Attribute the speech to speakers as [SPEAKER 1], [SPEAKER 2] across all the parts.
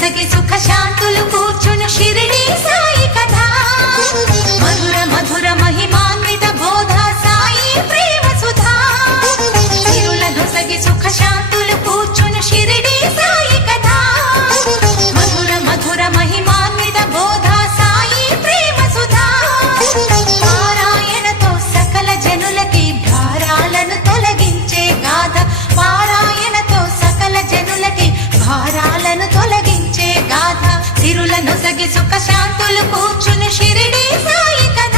[SPEAKER 1] పొసగి సుఖ శాంతులు కూర్చుని షిరిడీ సాయి. సొసగి సుఖ శాంతులు కూర్చుని షిరిడి సాయి కథ.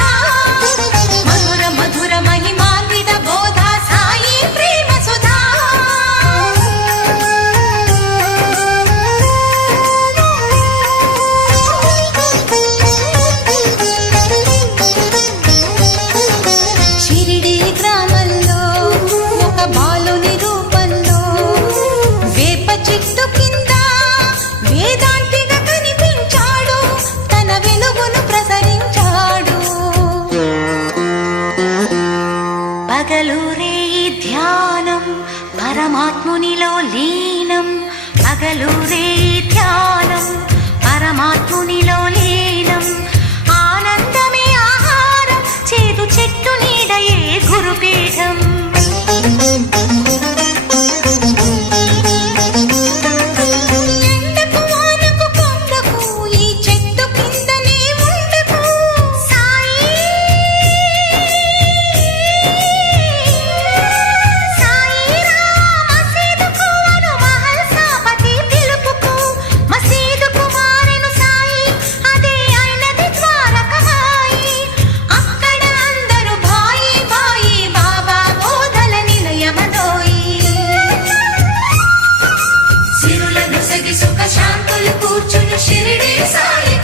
[SPEAKER 1] పగలూరే ధ్యానం పరమాత్మునిలో లీనం. పగలూరే ధ్యానం పరమాత్మునిలో లీనం. ఆనందమే ఆహారం చేదు చెట్టు నీడయే గురుపీఠం. సిరులను సుఖ శాంతులు కూర్చుని షిరిడి సాయి